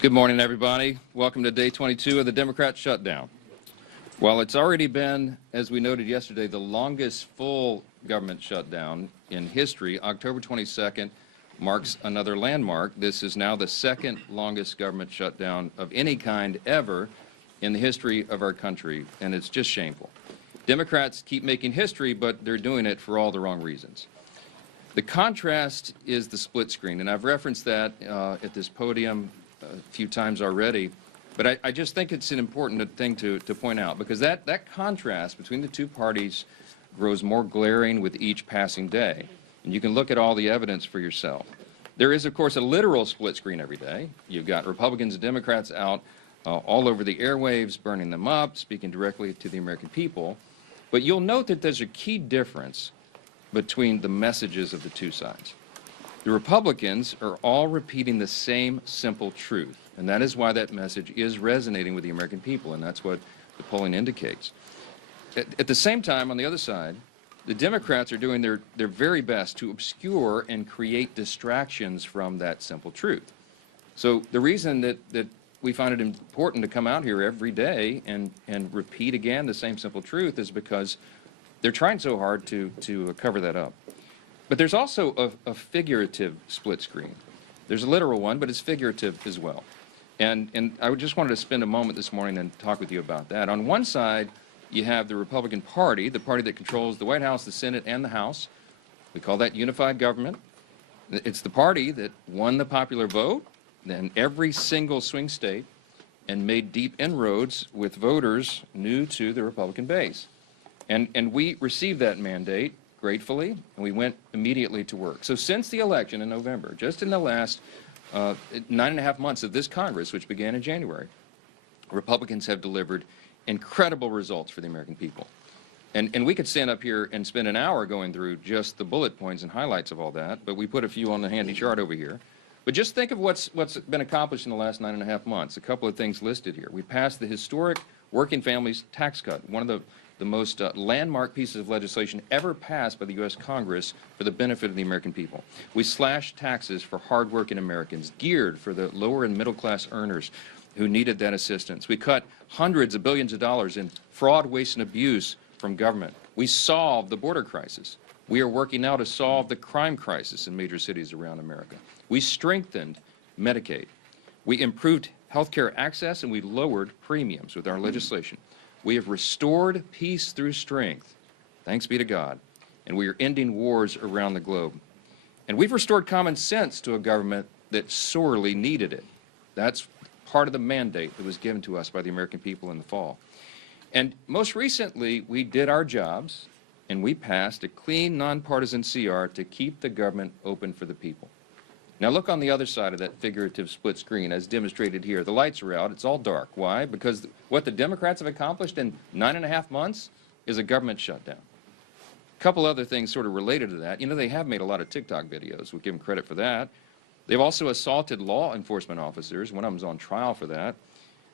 Good morning, everybody. Welcome to day 22 of the Democrat shutdown. While it's already been, as we noted yesterday, the longest full government shutdown in history, October 22nd marks another landmark. This is now the second longest government shutdown of any kind ever in the history of our country, and it's just shameful. Democrats keep making history, but they're doing it for all the wrong reasons. The contrast is the split screen, and I've referenced that at this podium a few times already, but I just think it's an important thing to point out, because that contrast between the two parties grows more glaring with each passing day, and you can look at all the evidence for yourself. There is, of course, a literal split screen every day. You've got Republicans and Democrats out all over the airwaves, burning them up, speaking directly to the American people, but you'll note that there's a key difference between the messages of the two sides. The Republicans are all repeating the same simple truth, and that is why that message is resonating with the American people, and that's what the polling indicates. At the same time, on the other side, the Democrats are doing their very best to obscure and create distractions from that simple truth. So the reason that we find it important to come out here every day and repeat again the same simple truth is because they're trying so hard to cover that up. But there's also a figurative split screen. There's a literal one, but it's figurative as well. And I just wanted to spend a moment this morning and talk with you about that. On one side, you have the Republican Party, the party that controls the White House, the Senate, and the House. We call that unified government. It's the party that won the popular vote in every single swing state and made deep inroads with voters new to the Republican base. And we received that mandate gratefully, and we went immediately to work. So since the election in November, just in the last 9.5 months of this Congress, which began in January, Republicans have delivered incredible results for the American people. And we could stand up here and spend an hour going through just the bullet points and highlights of all that, but we put a few on the handy chart over here. But just think of what's been accomplished in the last 9.5 months. A couple of things listed here. We passed the historic Working Families Tax Cut, one of the most landmark pieces of legislation ever passed by the U.S. Congress for the benefit of the American people. We slashed taxes for hardworking Americans, geared for the lower and middle class earners who needed that assistance. We cut hundreds of billions of dollars in fraud, waste, and abuse from government. We solved the border crisis. We are working now to solve the crime crisis in major cities around America. We strengthened Medicaid. We improved health care access, and we lowered premiums with our legislation. We have restored peace through strength, thanks be to God, and we are ending wars around the globe. And we've restored common sense to a government that sorely needed it. That's part of the mandate that was given to us by the American people in the fall. And most recently, we did our jobs, and we passed a clean, nonpartisan CR to keep the government open for the people. Now look on the other side of that figurative split screen as demonstrated here. The lights are out. It's all dark. Why? Because what the Democrats have accomplished in 9.5 months is a government shutdown. A couple other things sort of related to that. You know, they have made a lot of TikTok videos. We give them credit for that. They've also assaulted law enforcement officers. One of them's on trial for that.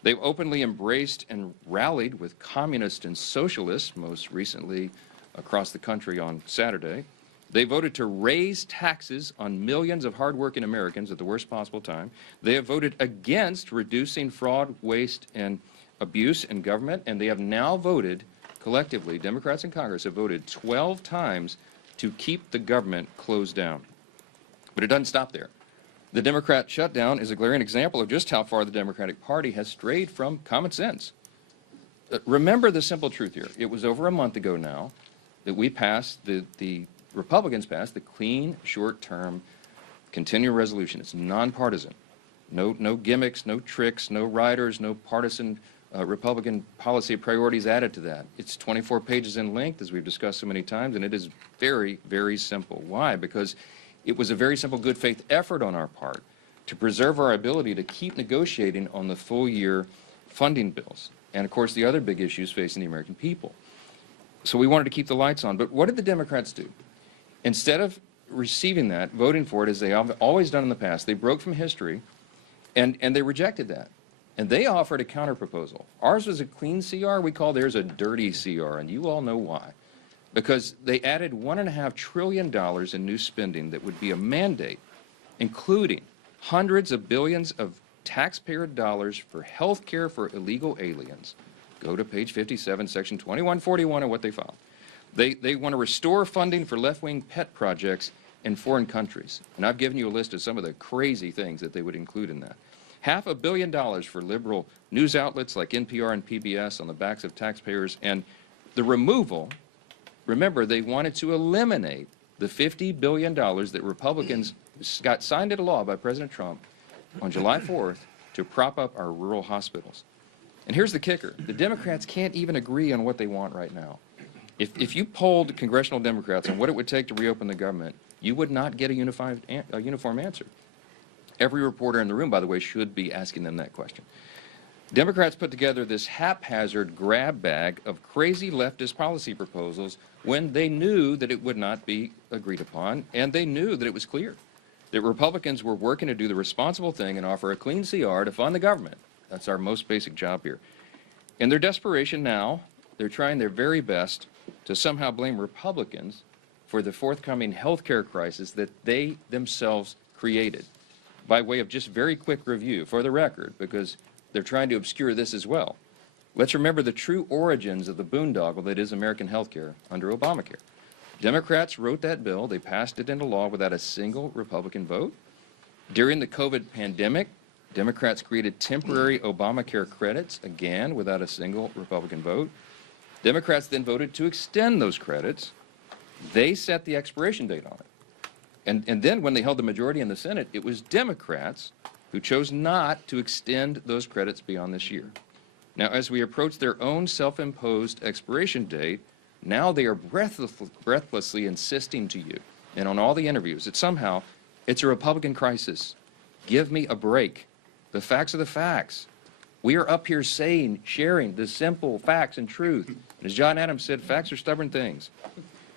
They've openly embraced and rallied with communists and socialists, most recently across the country on Saturday. They voted to raise taxes on millions of hardworking Americans at the worst possible time. They have voted against reducing fraud, waste, and abuse in government, and they have now voted, collectively, Democrats in Congress have voted 12 times to keep the government closed down. But it doesn't stop there. The Democrat shutdown is a glaring example of just how far the Democratic Party has strayed from common sense. Remember the simple truth here. It was over a month ago now that we passed the Republicans passed the clean, short-term, continuing resolution. It's nonpartisan. No gimmicks, no tricks, no riders, no partisan Republican policy priorities added to that. It's 24 pages in length, as we've discussed so many times, and it is very, very simple. Why? Because it was a very simple good faith effort on our part to preserve our ability to keep negotiating on the full-year funding bills and, of course, the other big issues facing the American people. So we wanted to keep the lights on. But what did the Democrats do? Instead of receiving that, voting for it as they have always done in the past, they broke from history, and they rejected that. And they offered a counterproposal. Ours was a clean CR. We call theirs a dirty CR, and you all know why. Because they added $1.5 trillion in new spending that would be a mandate, including Hundreds of billions of taxpayer dollars for health care for illegal aliens. Go to page 57, section 2141 of what they filed. They want to restore funding for left-wing pet projects in foreign countries. And I've given you a list of some of the crazy things that they would include in that. $500 million for liberal news outlets like NPR and PBS on the backs of taxpayers, and the removal, remember, they wanted to eliminate the $50 billion that Republicans got signed into law by President Trump on July 4th to prop up our rural hospitals. And here's the kicker. The Democrats can't even agree on what they want right now. If you polled congressional Democrats on what it would take to reopen the government, you would not get a uniform answer. Every reporter in the room, by the way, should be asking them that question. Democrats put together this haphazard grab bag of crazy leftist policy proposals when they knew that it would not be agreed upon, and they knew that it was clear that Republicans were working to do the responsible thing and offer a clean CR to fund the government. That's our most basic job here. In their desperation now, they're trying their very best to somehow blame Republicans for the forthcoming health care crisis that they themselves created. By way of just very quick review, for the record, because they're trying to obscure this as well. Let's remember the true origins of the boondoggle that is American health care under Obamacare. Democrats wrote that bill. They passed it into law without a single Republican vote. During the COVID pandemic, Democrats created temporary Obamacare credits, again, without a single Republican vote. Democrats then voted to extend those credits. They set the expiration date on it. And then when they held the majority in the Senate, it was Democrats who chose not to extend those credits beyond this year. Now, as we approach their own self-imposed expiration date, now they are breathlessly insisting to you, and on all the interviews, that somehow it's a Republican crisis. Give me a break. The facts are the facts. We are up here saying, sharing the simple facts and truth. And as John Adams said, facts are stubborn things.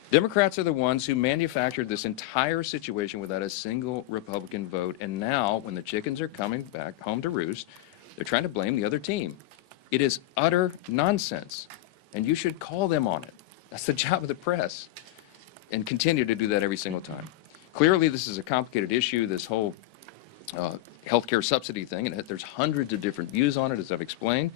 Democrats are the ones who manufactured this entire situation without a single Republican vote, and now, when the chickens are coming back home to roost, they're trying to blame the other team. It is utter nonsense, and you should call them on it. That's the job of the press, and continue to do that every single time. Clearly, this is a complicated issue, this whole health care subsidy thing, and there's hundreds of different views on it, as I've explained.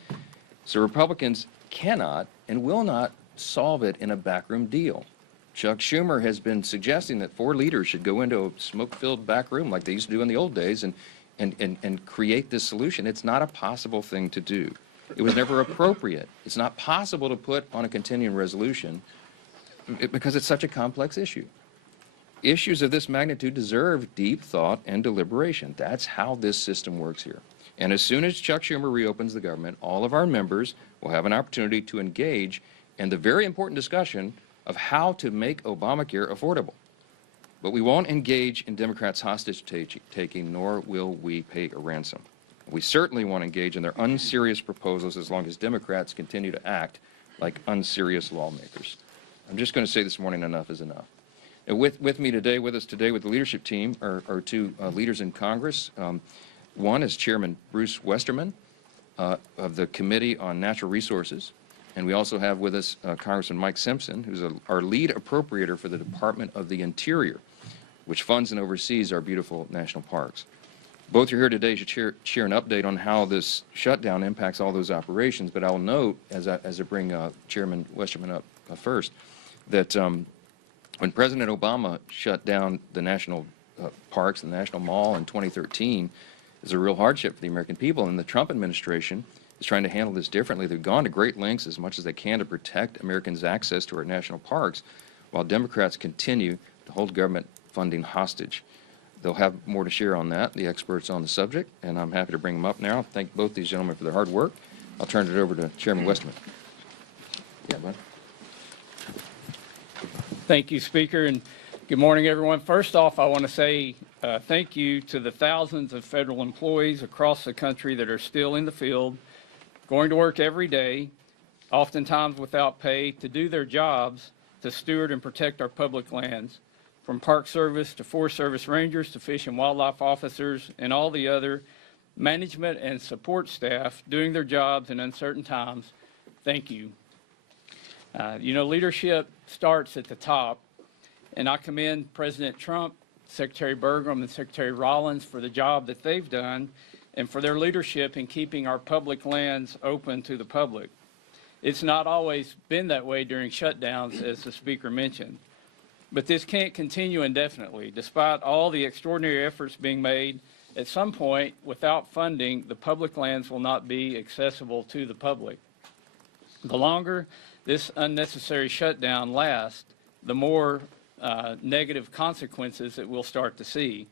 So Republicans cannot and will not solve it in a backroom deal. Chuck Schumer has been suggesting that 4 leaders should go into a smoke-filled back room like they used to do in the old days and create this solution. It's not a possible thing to do. It was never appropriate. It's not possible to put on a continuing resolution because it's such a complex issue. Issues of this magnitude deserve deep thought and deliberation. That's how this system works here. And as soon as Chuck Schumer reopens the government, all of our members will have an opportunity to engage in the very important discussion of how to make Obamacare affordable. But we won't engage in Democrats' hostage-taking, nor will we pay a ransom. We certainly won't engage in their unserious proposals as long as Democrats continue to act like unserious lawmakers. I'm just going to say this morning, enough is enough. And with us today with the leadership team are 2 leaders in Congress. One is Chairman Bruce Westerman of the Committee on Natural Resources. And we also have with us Congressman Mike Simpson, who's our lead appropriator for the Department of the Interior, which funds and oversees our beautiful national parks. Both are here today to share an update on how this shutdown impacts all those operations. But I'll note, as I bring Chairman Westerman up first, that when President Obama shut down the national parks, the National Mall in 2013, it was a real hardship for the American people. And the Trump administration is trying to handle this differently. They've gone to great lengths as much as they can to protect Americans' access to our national parks, while Democrats continue to hold government funding hostage. They'll have more to share on that, the experts on the subject, and I'm happy to bring them up now. Thank both these gentlemen for their hard work. I'll turn it over to Chairman Westerman. Yeah, bud. Thank you, Speaker, and good morning, everyone. First off, I want to say thank you to the thousands of federal employees across the country that are still in the field, going to work every day, oftentimes without pay, to do their jobs to steward and protect our public lands, from Park Service to Forest Service Rangers to Fish and Wildlife officers and all the other management and support staff doing their jobs in uncertain times. Thank you. Leadership starts at the top, and I commend President Trump Secretary Burgum and Secretary Rollins for the job that they've done and for their leadership in keeping our public lands open to the public. It's not always been that way during shutdowns, as the speaker mentioned. But this can't continue indefinitely. Despite all the extraordinary efforts being made, at some point, without funding, the public lands will not be accessible to the public. The longer this unnecessary shutdown lasts, the more negative consequences that we'll start to see.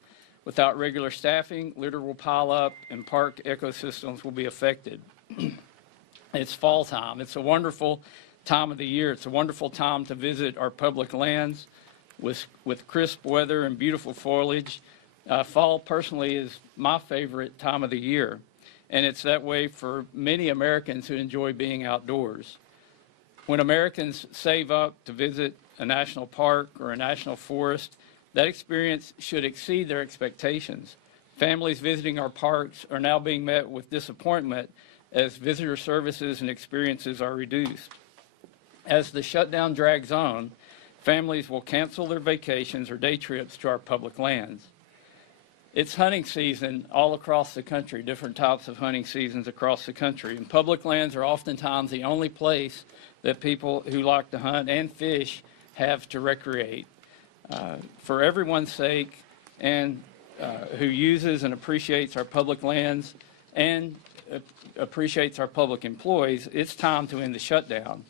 Without regular staffing, litter will pile up and park ecosystems will be affected. It's fall time. It's a wonderful time of the year. It's a wonderful time to visit our public lands with crisp weather and beautiful foliage. Fall, personally, is my favorite time of the year, and it's that way for many Americans who enjoy being outdoors. When Americans save up to visit a national park or a national forest, that experience should exceed their expectations. Families visiting our parks are now being met with disappointment as visitor services and experiences are reduced. As the shutdown drags on, families will cancel their vacations or day trips to our public lands. It's hunting season all across the country, different types of hunting seasons across the country, and public lands are oftentimes the only place that people who like to hunt and fish have to recreate. For everyone's sake, and who uses and appreciates our public lands and appreciates our public employees, it's time to end the shutdown.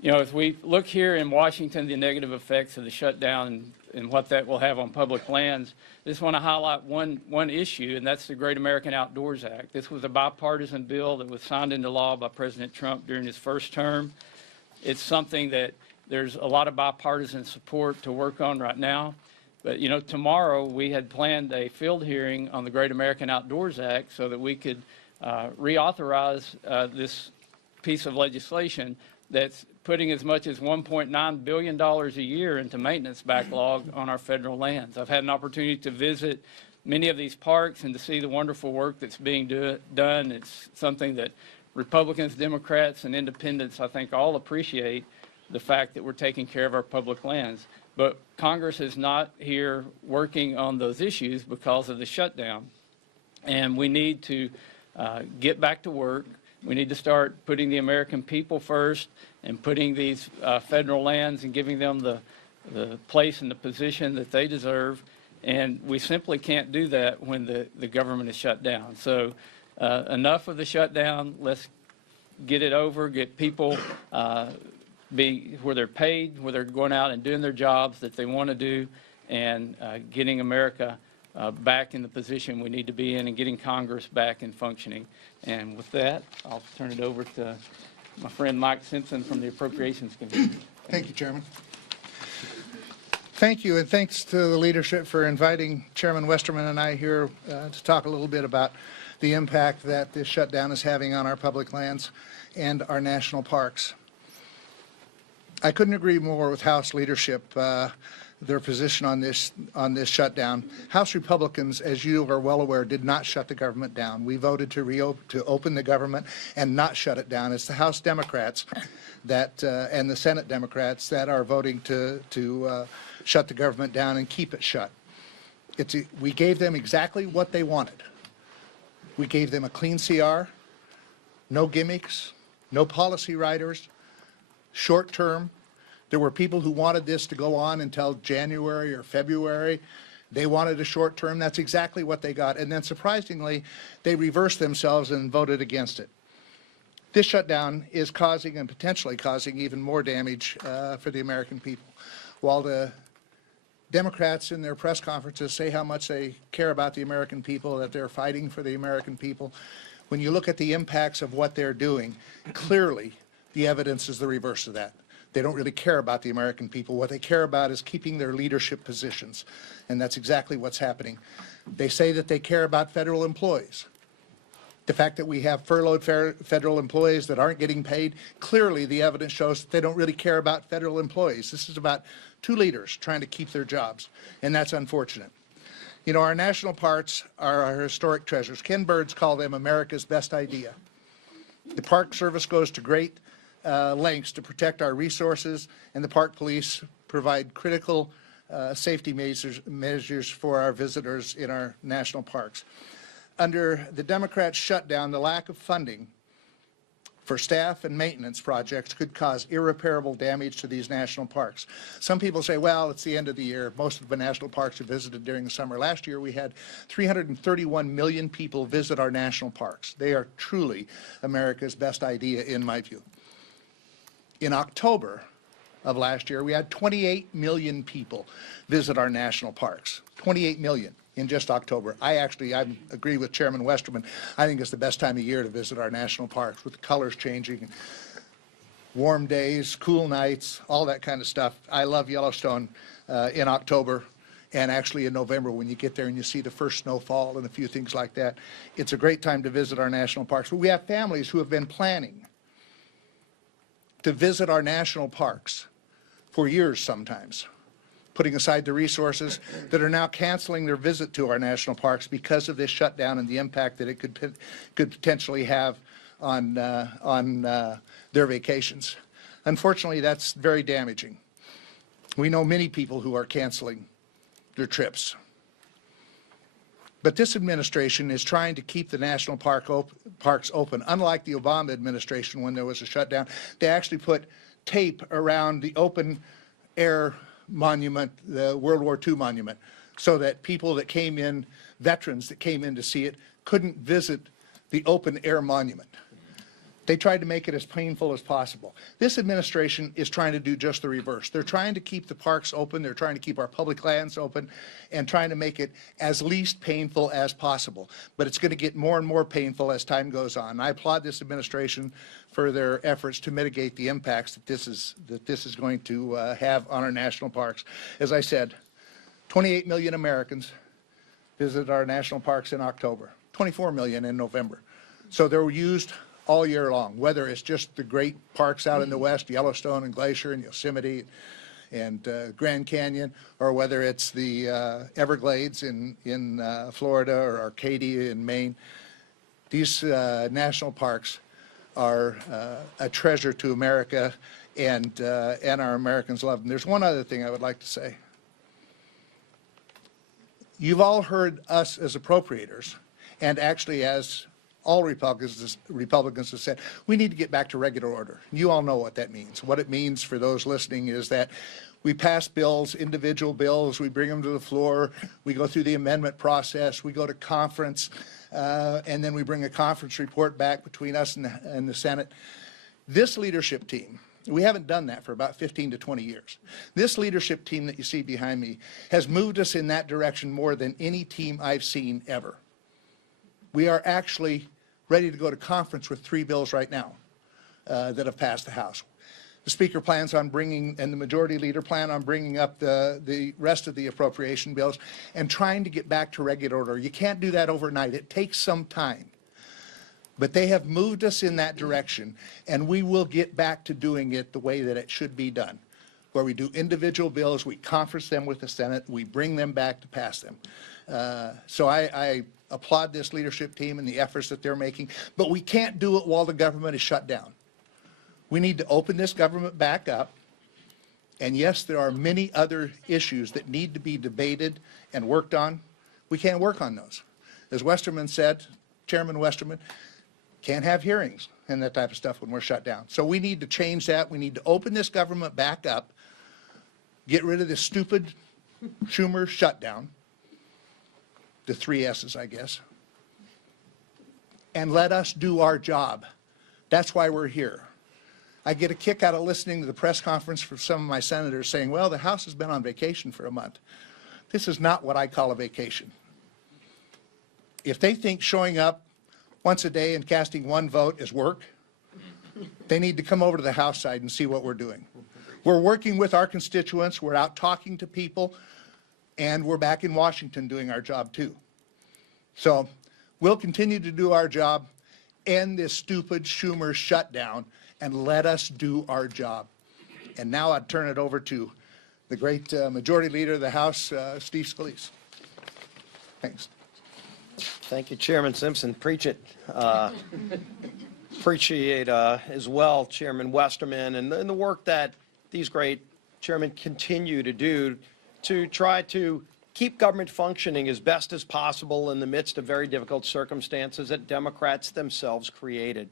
You know, as we look here in Washington, the negative effects of the shutdown and what that will have on public lands, I just want to highlight one issue, and that's the Great American Outdoors Act. This was a bipartisan bill that was signed into law by President Trump during his first term. It's something that there's a lot of bipartisan support to work on right now. But, you know, tomorrow we had planned a field hearing on the Great American Outdoors Act so that we could reauthorize this piece of legislation that's putting as much as $1.9 billion a year into maintenance backlog on our federal lands. I've had an opportunity to visit many of these parks and to see the wonderful work that's being done. It's something that Republicans, Democrats, and independents, I think, all appreciate, the fact that we're taking care of our public lands. But Congress is not here working on those issues because of the shutdown. And we need to get back to work. We need to start putting the American people first and putting these federal lands and giving them the place and the position that they deserve. And we simply can't do that when the government is shut down. So enough of the shutdown. Let's get it over, get people where they're paid, where they're going out and doing their jobs that they want to do, and getting America back in the position we need to be in and getting Congress back and functioning. And with that, I'll turn it over to my friend Mike Simpson from the Appropriations Committee. Thank you, Chairman. Thank you, and thanks to the leadership for inviting Chairman Westerman and I here to talk a little bit about the impact that this shutdown is having on our public lands and our national parks. I couldn't agree more with House leadership, their position on this shutdown. House Republicans, as you are well aware, did not shut the government down. We voted to open the government and not shut it down. It's the House Democrats that and the Senate Democrats that are voting to shut the government down and keep it shut. We gave them exactly what they wanted. We gave them a clean CR, no gimmicks, no policy writers, short term. There were people who wanted this to go on until January or February. They wanted a short term. That's exactly what they got. And then surprisingly, they reversed themselves and voted against it. This shutdown is causing and potentially causing even more damage for the American people. While the Democrats in their press conferences say how much they care about the American people, that they're fighting for the American people, when you look at the impacts of what they're doing, clearly the evidence is the reverse of that. They don't really care about the American people. What they care about is keeping their leadership positions, and that's exactly what's happening. They say that they care about federal employees. The fact that we have furloughed federal employees that aren't getting paid, clearly the evidence shows that they don't really care about federal employees. This is about two leaders trying to keep their jobs, and that's unfortunate. You know, our national parks are our historic treasures. Ken Bird's called them America's best idea. The Park Service goes to great lengths to protect our resources, and the park police provide critical safety measures for our visitors in our national parks. Under the Democrats' shutdown, the lack of funding for staff and maintenance projects could cause irreparable damage to these national parks. Some people say, well, it's the end of the year. Most of the national parks are visited during the summer. Last year, we had 331 million people visit our national parks. They are truly America's best idea, in my view. In October of last year, we had 28 million people visit our national parks. 28 million. In just October. I agree with Chairman Westerman. I think it's the best time of year to visit our national parks with the colors changing, warm days, cool nights, all that kind of stuff. I love Yellowstone in October and actually in November when you get there and you see the first snowfall and a few things like that. It's a great time to visit our national parks. But we have families who have been planning to visit our national parks for years sometimes, putting aside the resources, that are now canceling their visit to our national parks because of this shutdown and the impact that it could potentially have on their vacations. Unfortunately, that's very damaging. We know many people who are canceling their trips. But this administration is trying to keep the national parks open. Unlike the Obama administration when there was a shutdown, they actually put tape around the open air monument, the World War II monument, so that people that came in, veterans that came in to see it, couldn't visit the open air monument. They tried to make it as painful as possible. This administration is trying to do just the reverse. They're trying to keep the parks open, they're trying to keep our public lands open, and trying to make it as least painful as possible. But it's going to get more and more painful as time goes on. I applaud this administration for their efforts to mitigate the impacts that this is going to have on our national parks. As I said, 28 million Americans visited our national parks in October, 24 million in November. So they were used all year long, whether it's just the great parks out in the west, Yellowstone and Glacier and Yosemite and Grand Canyon, or whether it's the Everglades in Florida or Arcadia in Maine. These national parks are a treasure to America, and our Americans love them. There's one other thing I would like to say. You've all heard us as appropriators, and actually as all Republicans have said, we need to get back to regular order. You all know what that means. What it means for those listening is that we pass bills, individual bills, we bring them to the floor, we go through the amendment process, we go to conference, and then we bring a conference report back between us and the Senate. This leadership team, we haven't done that for about 15 to 20 years. This leadership team that you see behind me has moved us in that direction more than any team I've seen ever. We are actually ready to go to conference with 3 bills right now that have passed the House. The Speaker plans on bringing, and the Majority Leader plan on bringing up the rest of the appropriation bills and trying to get back to regular order. You can't do that overnight. It takes some time. But they have moved us in that direction, and we will get back to doing it the way that it should be done, where we do individual bills, we conference them with the Senate, we bring them back to pass them. So I applaud this leadership team and the efforts that they're making, but we can't do it while the government is shut down. We need to open this government back up, and yes, there are many other issues that need to be debated and worked on. We can't work on those. As Westerman said, Chairman Westerman, can't have hearings and that type of stuff when we're shut down. So we need to change that. We need to open this government back up, get rid of this stupid Schumer shutdown, the 3 S's, I guess, and let us do our job. That's why we're here. I get a kick out of listening to the press conference from some of my senators saying, well, the House has been on vacation for a month. This is not what I call a vacation. If they think showing up once a day and casting 1 vote is work, they need to come over to the House side and see what we're doing. We're working with our constituents, we're out talking to people, and we're back in Washington doing our job too. So we'll continue to do our job, end this stupid Schumer shutdown, and let us do our job. And now I'd turn it over to the great Majority Leader of the House, Steve Scalise. Thanks. Thank you, Chairman Simpson. Preach it. Appreciate as well Chairman Westerman and the work that these great chairmen continue to do to try to keep government functioning as best as possible in the midst of very difficult circumstances that Democrats themselves created.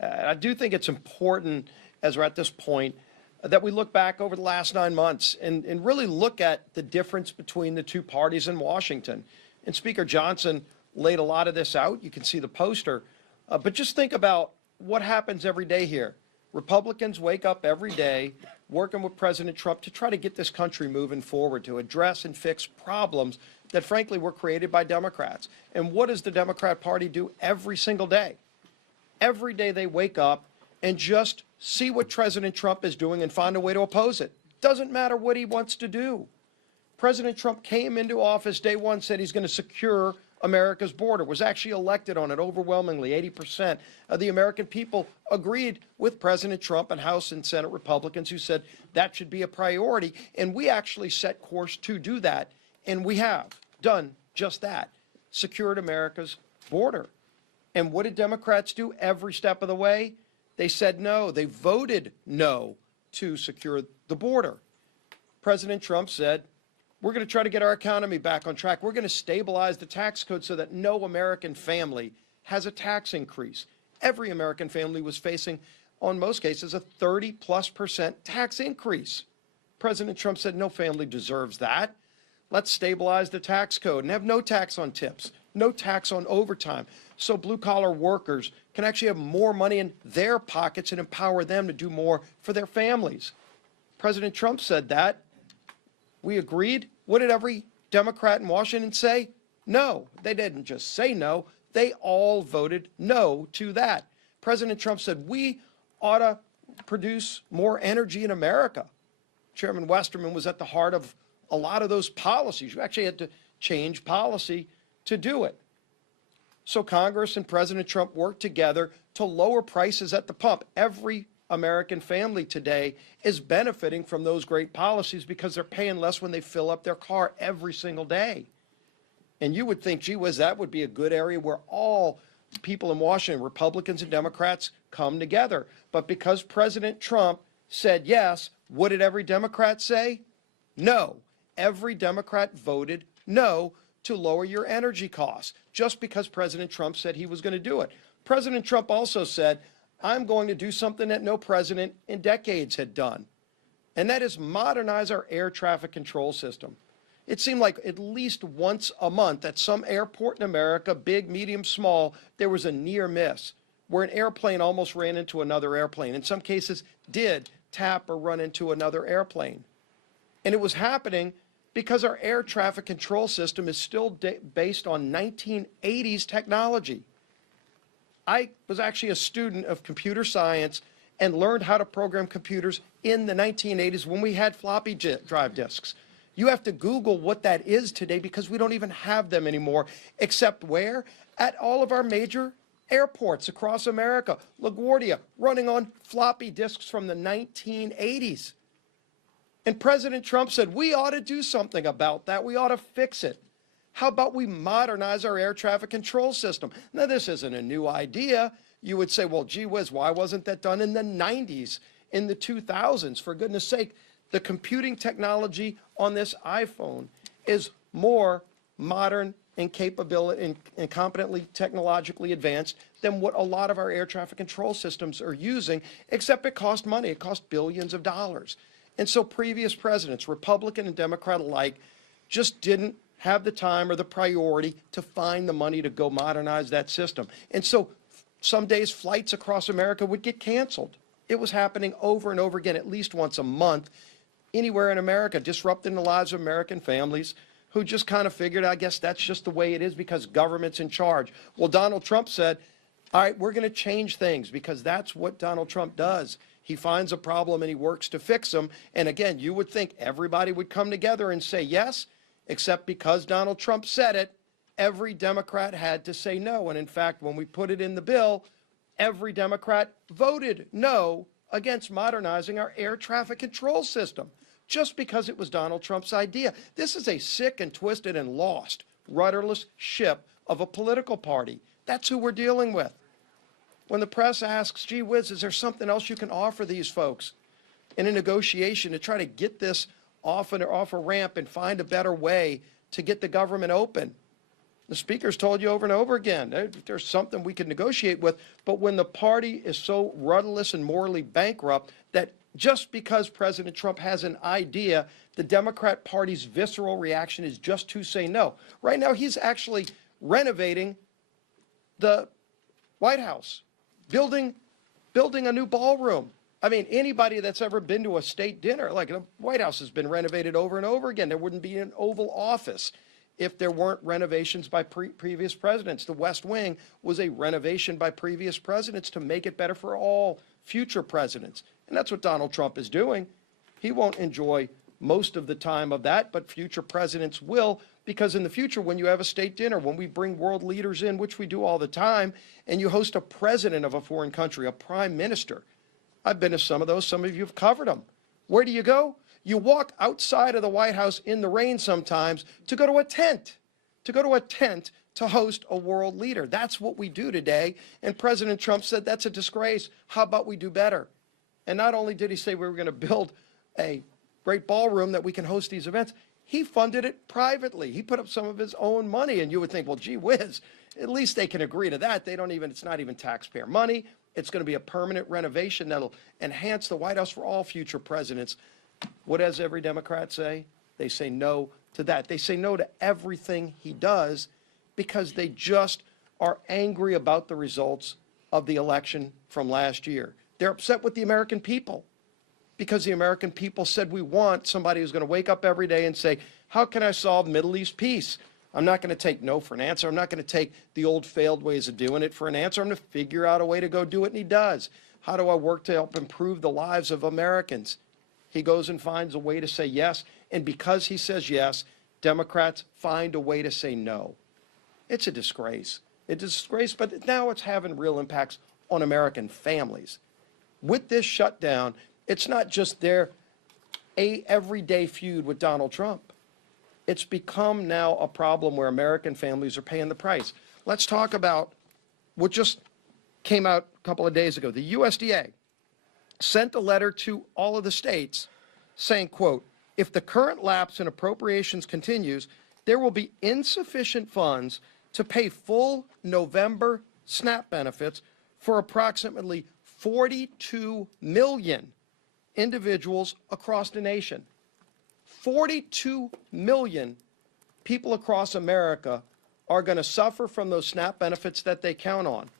I do think it's important, as we're at this point, that we look back over the last 9 months and really look at the difference between the two parties in Washington. And Speaker Johnson laid a lot of this out. You can see the poster. But just think about what happens every day here. Republicans wake up every day working with President Trump to try to get this country moving forward, to address and fix problems that, frankly, were created by Democrats. And what does the Democrat Party do every single day? Every day they wake up and just see what President Trump is doing and find a way to oppose it. Doesn't matter what he wants to do. President Trump came into office day one, said he's going to secure America's border, was actually elected on it overwhelmingly. 80% of the American people agreed with President Trump and House and Senate Republicans who said that should be a priority. And we actually set course to do that. And we have done just that, secured America's border. And what did Democrats do every step of the way? They said no. They voted no to secure the border. President Trump said, we're going to try to get our economy back on track. We're going to stabilize the tax code so that no American family has a tax increase. Every American family was facing, on most cases, a 30+% tax increase. President Trump said no family deserves that. Let's stabilize the tax code and have no tax on tips, no tax on overtime, so blue-collar workers can actually have more money in their pockets and empower them to do more for their families. President Trump said that. We agreed. What did every Democrat in Washington say? No. They didn't just say no. They all voted no to that. President Trump said we ought to produce more energy in America. Chairman Westerman was at the heart of a lot of those policies. You actually had to change policy to do it. So Congress and President Trump worked together to lower prices at the pump. Every American family today is benefiting from those great policies because they're paying less when they fill up their car every single day. And you would think, gee whiz, that would be a good area where all people in Washington, Republicans and Democrats, come together. But because President Trump said yes, what did every Democrat say? No. Every Democrat voted no to lower your energy costs, just because President Trump said he was going to do it. President Trump also said, I'm going to do something that no president in decades had done, and that is modernize our air traffic control system. It seemed like at least once a month at some airport in America, big, medium, small, there was a near miss where an airplane almost ran into another airplane. In some cases, did tap or run into another airplane. And it was happening because our air traffic control system is still based on 1980s technology. I was actually a student of computer science and learned how to program computers in the 1980s when we had floppy drive disks. You have to Google what that is today because we don't even have them anymore, except where? At all of our major airports across America. LaGuardia running on floppy disks from the 1980s. And President Trump said, we ought to do something about that. We ought to fix it. How about we modernize our air traffic control system? Now, this isn't a new idea. You would say, well, gee whiz, why wasn't that done in the 90s, in the 2000s? For goodness sake, the computing technology on this iPhone is more modern and capability and competently technologically advanced than what a lot of our air traffic control systems are using, except it costs money. It costs billions of dollars. And so previous presidents, Republican and Democrat alike, just didn't have the time or the priority to find the money to go modernize that system. And so some days flights across America would get canceled. It was happening over and over again, at least once a month, anywhere in America, disrupting the lives of American families who just kind of figured, I guess that's just the way it is because government's in charge. Well, Donald Trump said, all right, we're going to change things because that's what Donald Trump does. He finds a problem and he works to fix them. And again, you would think everybody would come together and say yes, except because Donald Trump said it, every Democrat had to say no. And in fact, when we put it in the bill, every Democrat voted no against modernizing our air traffic control system, just because it was Donald Trump's idea. This is a sick and twisted and lost, rudderless ship of a political party. That's who we're dealing with. When the press asks, gee whiz, is there something else you can offer these folks in a negotiation to try to get this off a ramp and find a better way to get the government open. The speaker's told you over and over again, there's something we can negotiate with, but when the party is so rudderless and morally bankrupt that just because President Trump has an idea, the Democrat Party's visceral reaction is just to say no. Right now, he's actually renovating the White House, building a new ballroom. I mean, anybody that's ever been to a state dinner, like the White House has been renovated over and over again. There wouldn't be an Oval Office if there weren't renovations by previous presidents. The West Wing was a renovation by previous presidents to make it better for all future presidents. And that's what Donald Trump is doing. He won't enjoy most of the time of that, but future presidents will, because in the future, when you have a state dinner, when we bring world leaders in, which we do all the time, and you host a president of a foreign country, a prime minister. I've been to some of those. Some of you have covered them. Where do you go? You walk outside of the White House in the rain sometimes to go to a tent, to host a world leader. That's what we do today. And President Trump said that's a disgrace. How about we do better? And not only did he say we were going to build a great ballroom that we can host these events, he funded it privately. He put up some of his own money. And you would think, well, gee whiz, at least they can agree to that. It's not even taxpayer money. It's going to be a permanent renovation that'll enhance the White House for all future presidents. What does every Democrat say? They say no to that. They say no to everything he does because they just are angry about the results of the election from last year. They're upset with the American people because the American people said we want somebody who's going to wake up every day and say, how can I solve Middle East peace? I'm not going to take no for an answer. I'm not going to take the old failed ways of doing it for an answer. I'm going to figure out a way to go do it, and he does. How do I work to help improve the lives of Americans? He goes and finds a way to say yes, and because he says yes, Democrats find a way to say no. It's a disgrace. It's a disgrace, but now it's having real impacts on American families. With this shutdown, it's not just their everyday feud with Donald Trump. It's become now a problem where American families are paying the price. Let's talk about what just came out a couple of days ago. The USDA sent a letter to all of the states saying, quote, if the current lapse in appropriations continues, there will be insufficient funds to pay full November SNAP benefits for approximately 42 million individuals across the nation. 42 million people across America are going to suffer from those SNAP benefits that they count on.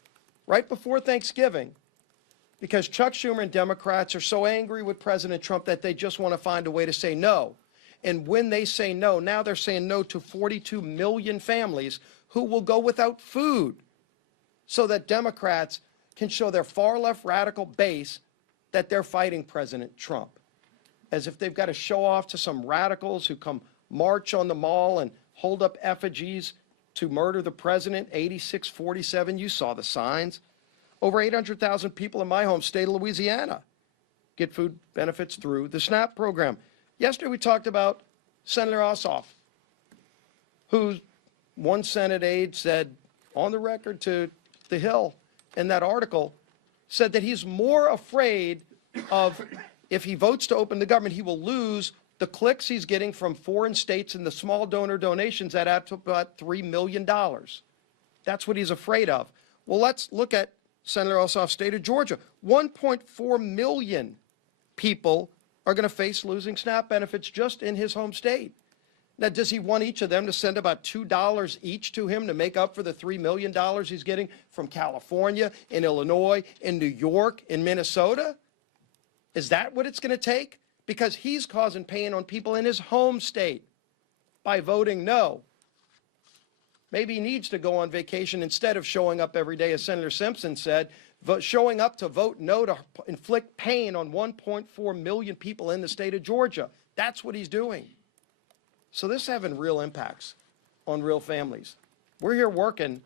Right before Thanksgiving, because Chuck Schumer and Democrats are so angry with President Trump that they just want to find a way to say no. And when they say no, now they're saying no to 42 million families who will go without food so that Democrats can show their far-left radical base that they're fighting President Trump. As if they've got to show off to some radicals who come march on the mall and hold up effigies to murder the president, 8647. You saw the signs. Over 800,000 people in my home state of Louisiana get food benefits through the SNAP program. Yesterday we talked about Senator Ossoff, who one Senate aide said on the record to The Hill in that article, said that he's more afraid of if he votes to open the government, he will lose the clicks he's getting from foreign states and the small donor donations that add to about $3 million. That's what he's afraid of. Well, let's look at Senator Ossoff's state of Georgia. 1.4 million people are going to face losing SNAP benefits just in his home state. Now, does he want each of them to send about $2 each to him to make up for the $3 million he's getting from California, in Illinois, in New York, in Minnesota? Is that what it's going to take? Because he's causing pain on people in his home state by voting no. Maybe he needs to go on vacation instead of showing up every day, as Senator Simpson said, showing up to vote no to inflict pain on 1.4 million people in the state of Georgia. That's what he's doing. So this is having real impacts on real families. We're here working,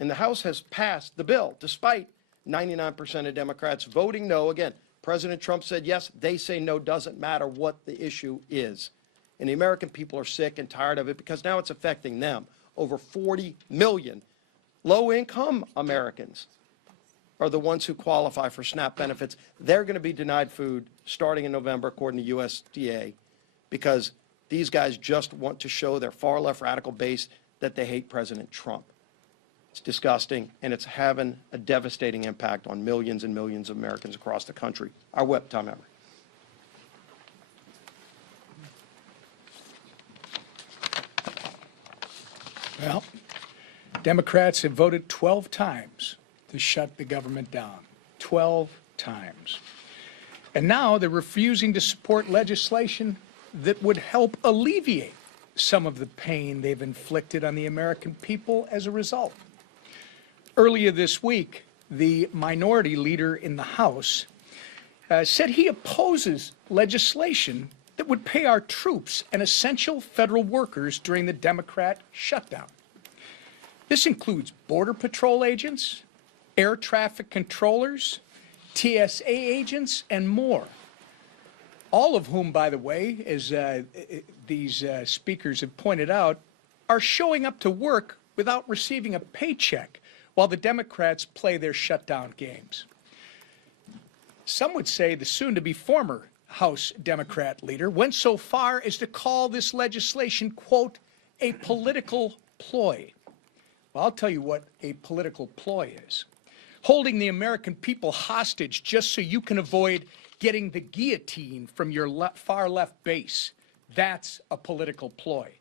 and the House has passed the bill, despite 99% of Democrats voting no. Again, President Trump said yes, they say no, doesn't matter what the issue is. And the American people are sick and tired of it because now it's affecting them. Over 40 million low-income Americans are the ones who qualify for SNAP benefits. They're going to be denied food starting in November, according to USDA, because these guys just want to show their far left radical base that they hate President Trump. It's disgusting, and it's having a devastating impact on millions and millions of Americans across the country. Our whip, Tom Emmer. Well, Democrats have voted 12 times to shut the government down. 12 times. And now they're refusing to support legislation that would help alleviate some of the pain they've inflicted on the American people as a result. Earlier this week, the minority leader in the House said he opposes legislation that would pay our troops and essential federal workers during the Democrat shutdown. This includes Border Patrol agents, air traffic controllers, TSA agents, and more. All of whom, by the way, as these speakers have pointed out, are showing up to work without receiving a paycheck while the Democrats play their shutdown games. Some would say the soon-to-be former House Democrat leader went so far as to call this legislation, quote, a political ploy. Well, I'll tell you what a political ploy is. Holding the American people hostage just so you can avoid getting the guillotine from your far left base. That's a political ploy.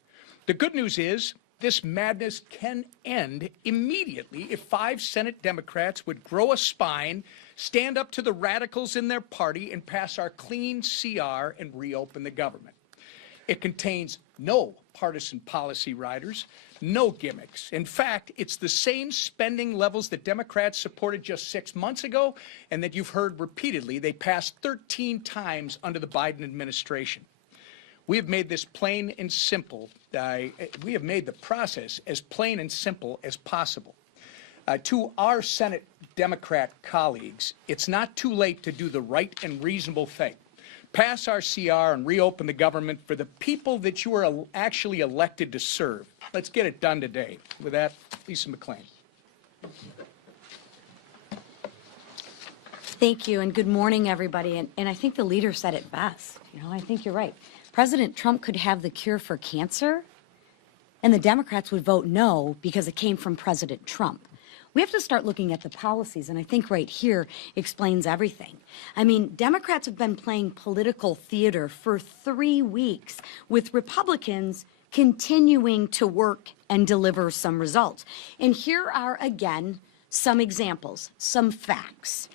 The good news is this madness can end immediately if 5 Senate Democrats would grow a spine, stand up to the radicals in their party, and pass our clean CR and reopen the government. It contains no partisan policy riders, no gimmicks. In fact, it's the same spending levels that Democrats supported just 6 months ago and that you've heard repeatedly they passed 13 times under the Biden administration. We have made this plain and simple. We have made the process as plain and simple as possible. To our Senate Democrat colleagues, it's not too late to do the right and reasonable thing. Pass our CR and reopen the government for the people that you are actually elected to serve. Let's get it done today. With that, Lisa McClain. Thank you, and good morning, everybody. And I think the leader said it best. I think you're right. President Trump could have the cure for cancer, and the Democrats would vote no because it came from President Trump. We have to start looking at the policies, and I think right here explains everything. I mean, Democrats have been playing political theater for 3 weeks with Republicans continuing to work and deliver some results. And here are, again, some examples, some facts.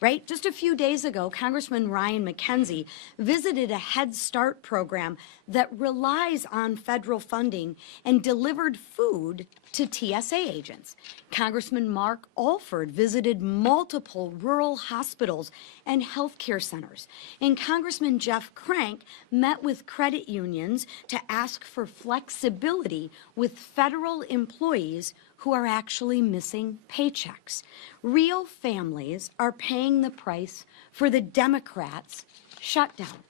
Right? Just a few days ago, Congressman Ryan McKenzie visited a Head Start program that relies on federal funding and delivered food to TSA agents. Congressman Mark Alford visited multiple rural hospitals and healthcare centers. And Congressman Jeff Crank met with credit unions to ask for flexibility with federal employees who are actually missing paychecks. Real families are paying the price for the Democrats' shutdown.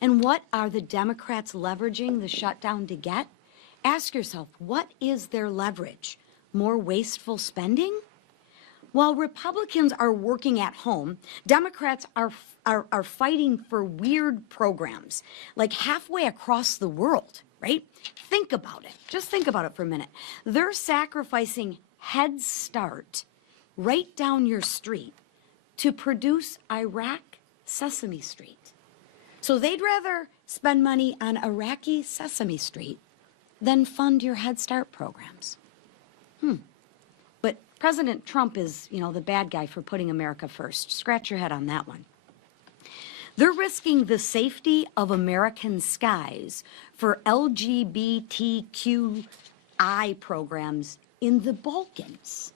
And what are the Democrats leveraging the shutdown to get? Ask yourself, what is their leverage? More wasteful spending? While Republicans are working at home, Democrats are fighting for weird programs, like halfway across the world, right? Think about it. Just think about it for a minute. They're sacrificing Head Start right down your street to produce Iraq Sesame Street. So they'd rather spend money on Iraqi Sesame Street than fund your Head Start programs. But President Trump is, the bad guy for putting America first. Scratch your head on that one. They're risking the safety of American skies for LGBTQI programs in the Balkans,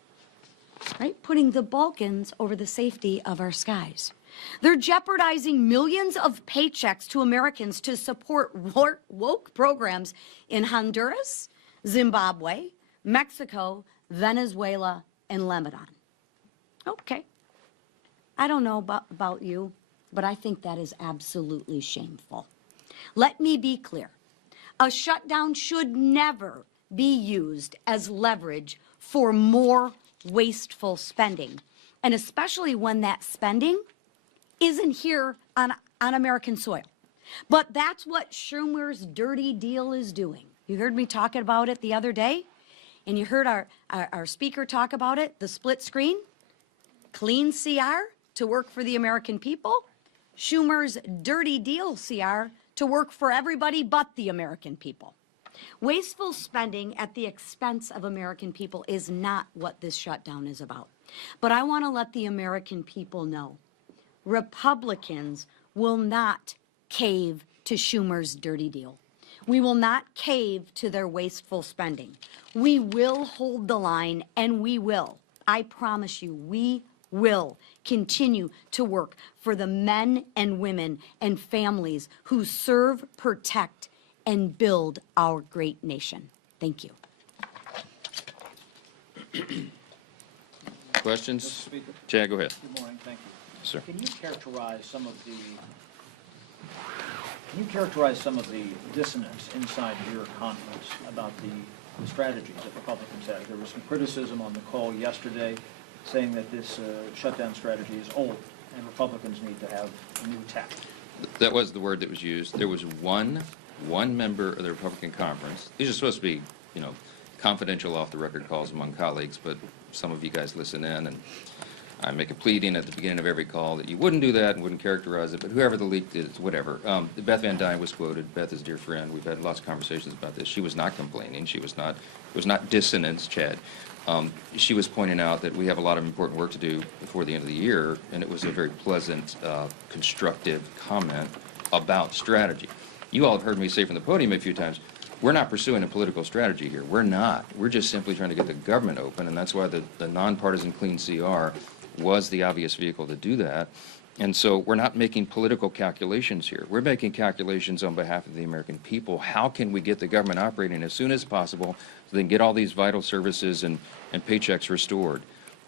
right? Putting the Balkans over the safety of our skies. They're jeopardizing millions of paychecks to Americans to support woke programs in Honduras, Zimbabwe, Mexico, Venezuela, and Lebanon. Okay. I don't know about you, but I think that is absolutely shameful. Let me be clear. A shutdown should never be used as leverage for more wasteful spending, and especially when that spending isn't here on American soil. But that's what Schumer's dirty deal is doing. You heard me talking about it the other day, and you heard our speaker talk about it, the split screen, clean CR to work for the American people, Schumer's dirty deal CR to work for everybody but the American people. Wasteful spending at the expense of American people is not what this shutdown is about. But I want to let the American people know Republicans will not cave to Schumer's dirty deal. We will not cave to their wasteful spending. We will hold the line, and we will. I promise you, we will continue to work for the men and women and families who serve, protect, and build our great nation. Thank you. Questions? Mr. Speaker. Chad, go ahead. Good morning, thank you. Sir. Can you characterize some of the dissonance inside your conference about the strategies that Republicans have? There was some criticism on the call yesterday saying that this shutdown strategy is old and Republicans need to have a new tack. That was the word that was used. There was one member of the Republican conference. These are supposed to be, confidential off-the-record calls among colleagues, but some of you guys listen in, and I make a pleading at the beginning of every call that you wouldn't do that and wouldn't characterize it, but whoever the leak is, whatever. Beth Van Dyne was quoted. Beth is a dear friend. We've had lots of conversations about this. She was not complaining. It was not dissonance, Chad. She was pointing out that we have a lot of important work to do before the end of the year, and it was a very pleasant, constructive comment about strategy. You all have heard me say from the podium a few times, we're not pursuing a political strategy here. We're not. We're just simply trying to get the government open, and that's why the nonpartisan clean CR was the obvious vehicle to do that. And so we're not making political calculations here. We're making calculations on behalf of the American people. How can we get the government operating as soon as possible so they can get all these vital services and paychecks restored?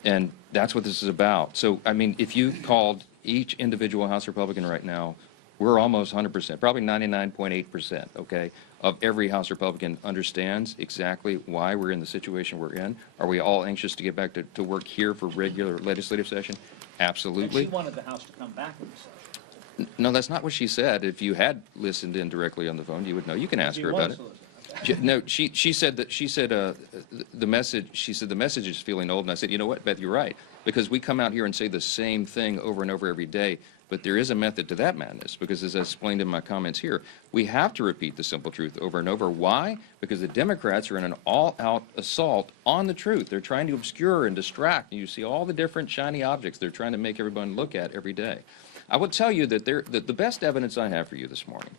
And that's what this is about. So, I mean, if you called each individual House Republican right now, we're almost 100%, probably 99.8%, okay, of every House Republican understands exactly why we're in the situation we're in. Are we all anxious to get back to work here for regular legislative session? Absolutely. And she wanted the House to come back in the session. No, that's not what she said. If you had listened in directly on the phone, you would know. You can ask She her about was it. solicited. Okay. No, she said the message is feeling old, and I said, you know what, Beth, you're right, because we come out here and say the same thing over and over every day, but there is a method to that madness, because as I explained in my comments here, we have to repeat the simple truth over and over. Why? Because the Democrats are in an all-out assault on the truth. They're trying to obscure and distract, and you see all the different shiny objects they're trying to make everyone look at every day. I will tell you that the best evidence I have for you this morning,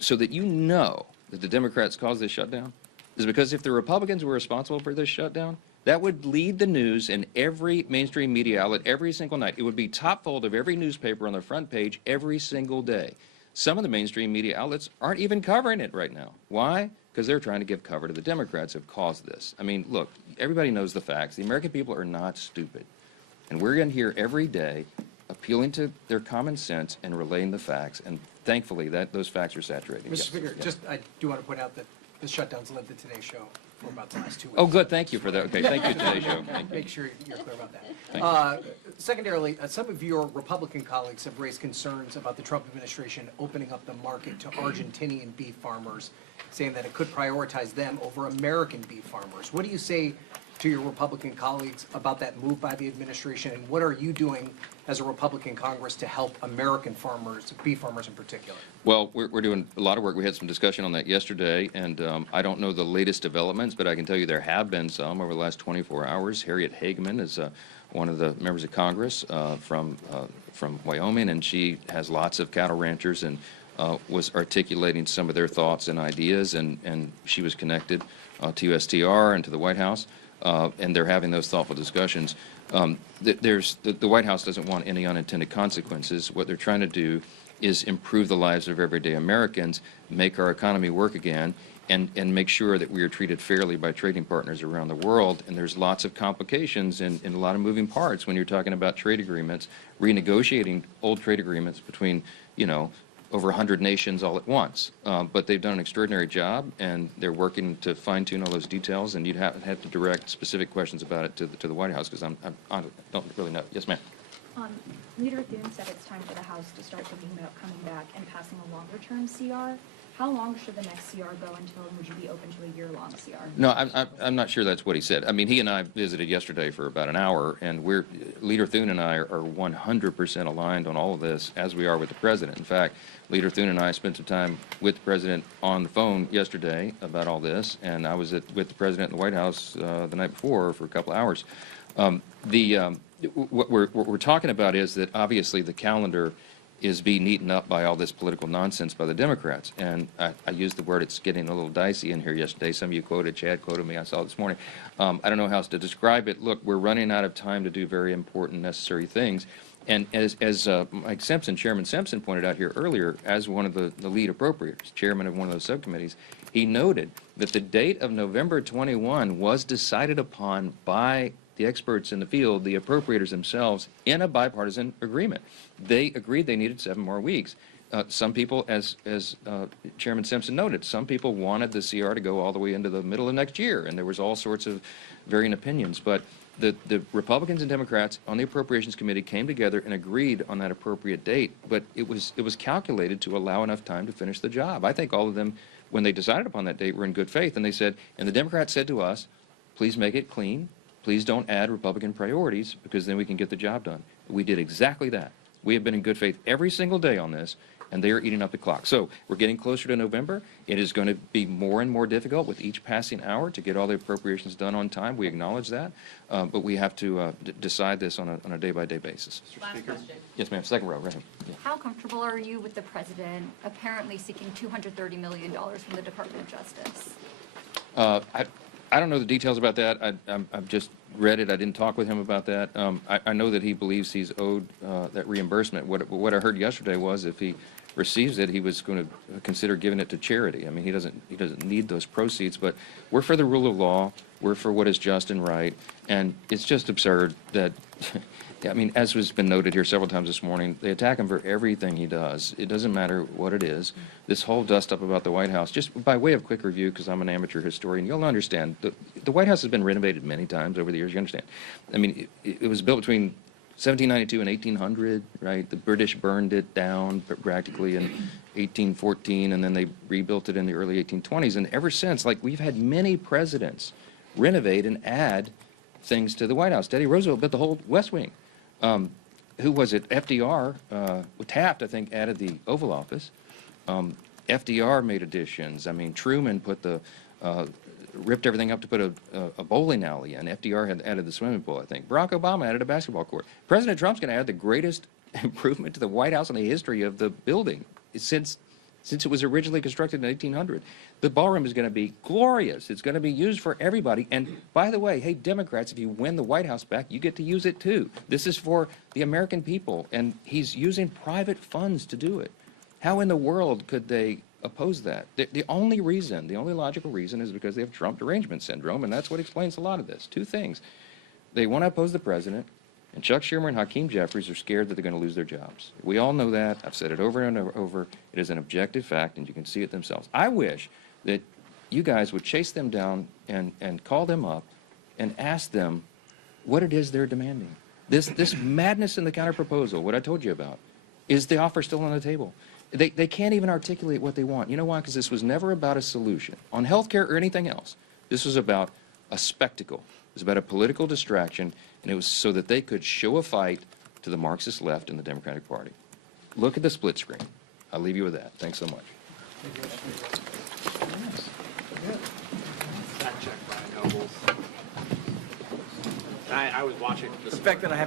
so that you know that the Democrats caused this shutdown, is because if the Republicans were responsible for this shutdown, that would lead the news in every mainstream media outlet every single night. It would be top fold of every newspaper on the front page every single day. Some of the mainstream media outlets aren't even covering it right now. Why? Because they're trying to give cover to the Democrats who have caused this. I mean, look, everybody knows the facts. The American people are not stupid. And we're in here every day appealing to their common sense and relaying the facts. And thankfully, those facts are saturating. Mr. Yes. Speaker, Yes. just, I do want to point out that this shutdown's led the Today Show for about the last 2 weeks. Oh, good. Thank you for that. Okay. Thank you, Today Show. Thank you. Make sure you're clear about that. Thank Secondarily, some of your Republican colleagues have raised concerns about the Trump administration opening up the market to Argentinian beef farmers, saying that it could prioritize them over American beef farmers. What do you say to your Republican colleagues about that move by the administration, and what are you doing as a Republican Congress to help American farmers, beef farmers in particular? Well, we're doing a lot of work. We had some discussion on that yesterday, and I don't know the latest developments, but I can tell you there have been some over the last 24 hours. Harriet Hageman is one of the members of Congress from Wyoming, and she has lots of cattle ranchers and was articulating some of their thoughts and ideas, and she was connected to USTR and to the White House. And they're having those thoughtful discussions. The White House doesn't want any unintended consequences. What they're trying to do is improve the lives of everyday Americans, make our economy work again, and make sure that we are treated fairly by trading partners around the world. And there's lots of complications and a lot of moving parts when you're talking about trade agreements, renegotiating old trade agreements between, over 100 nations all at once. But they've done an extraordinary job, and they're working to fine-tune all those details, and you'd have to direct specific questions about it to the White House, because I don't really know. Yes, ma'am. Leader Thune said it's time for the House to start thinking about coming back and passing a longer-term CR. How long should the next CR go until, and would you be open to a year-long CR? No, I'm not sure that's what he said. I mean, he and I visited yesterday for about an hour, and Leader Thune and I are 100% aligned on all of this, as we are with the president. In fact, Leader Thune and I spent some time with the president on the phone yesterday about all this, and I was with the president in the White House the night before for a couple of hours. What we're talking about is that obviously the calendar is being eaten up by all this political nonsense by the Democrats. And I used the word, it's getting a little dicey in here yesterday. Some of you quoted, Chad quoted me, I saw it this morning. I don't know how else to describe it. Look, we're running out of time to do very important, necessary things. And as Mike Simpson, Chairman Simpson pointed out here earlier, as one of the lead appropriators, chairman of one of those subcommittees, he noted that the date of November 21 was decided upon by the experts in the field, the appropriators themselves, in a bipartisan agreement. They agreed they needed 7 more weeks. Some people, as Chairman Simpson noted, some people wanted the CR to go all the way into the middle of next year, and there was all sorts of varying opinions. But the Republicans and Democrats on the Appropriations Committee came together and agreed on that appropriate date, but it was calculated to allow enough time to finish the job. I think all of them, when they decided upon that date, were in good faith, and they said, and the Democrats said to us, please make it clean. Please don't add Republican priorities, because then we can get the job done. We did exactly that. We have been in good faith every single day on this, and they are eating up the clock. So we're getting closer to November. It is going to be more and more difficult with each passing hour to get all the appropriations done on time. We acknowledge that, but we have to decide this on a day-by-day basis. Last question. Yes, ma'am. Second row, right here. Yeah. How comfortable are you with the president apparently seeking $230 million from the Department of Justice? I don't know the details about that. I've just read it. I didn't talk with him about that. I know that he believes he's owed that reimbursement. What I heard yesterday was if he receives it, he was going to consider giving it to charity. I mean, he doesn't need those proceeds, but we're for the rule of law. We're for what is just and right, and it's just absurd that. I mean, as has been noted here several times this morning, they attack him for everything he does. It doesn't matter what it is. This whole dust-up about the White House, just by way of quick review, because I'm an amateur historian, you'll understand, the White House has been renovated many times over the years, you understand. I mean, it was built between 1792 and 1800, right? The British burned it down practically in 1814, and then they rebuilt it in the early 1820s. And ever since, like, we've had many presidents renovate and add things to the White House. Teddy Roosevelt built the whole West Wing. Who was it? FDR, Taft, I think, added the Oval Office. FDR made additions. I mean, Truman put ripped everything up to put a bowling alley in. FDR had added the swimming pool, I think. Barack Obama added a basketball court. President Trump's going to add the greatest improvement to the White House in the history of the building since it was originally constructed in 1800. The ballroom is going to be glorious. It's going to be used for everybody. And by the way, hey, Democrats, if you win the White House back, you get to use it too. This is for the American people, and he's using private funds to do it. How in the world could they oppose that? The only logical reason is because they have Trump derangement syndrome, and that's what explains a lot of this. 2 things. They want to oppose the president, and Chuck Schumer and Hakeem Jeffries are scared that they're going to lose their jobs. We all know that. I've said it over and over. It is an objective fact, and you can see it themselves. I wish that you guys would chase them down and call them up and ask them what it is they're demanding. This madness in the counterproposal, what I told you about, is the offer still on the table? They can't even articulate what they want. You know why? Because this was never about a solution on health care or anything else. This was about a spectacle. It was about a political distraction, and it was so that they could show a fight to the Marxist left in the Democratic Party. Look at the split screen. I'll leave you with that. Thanks so much. Fact check, Brian Nobles. I was watching this. The fact that I have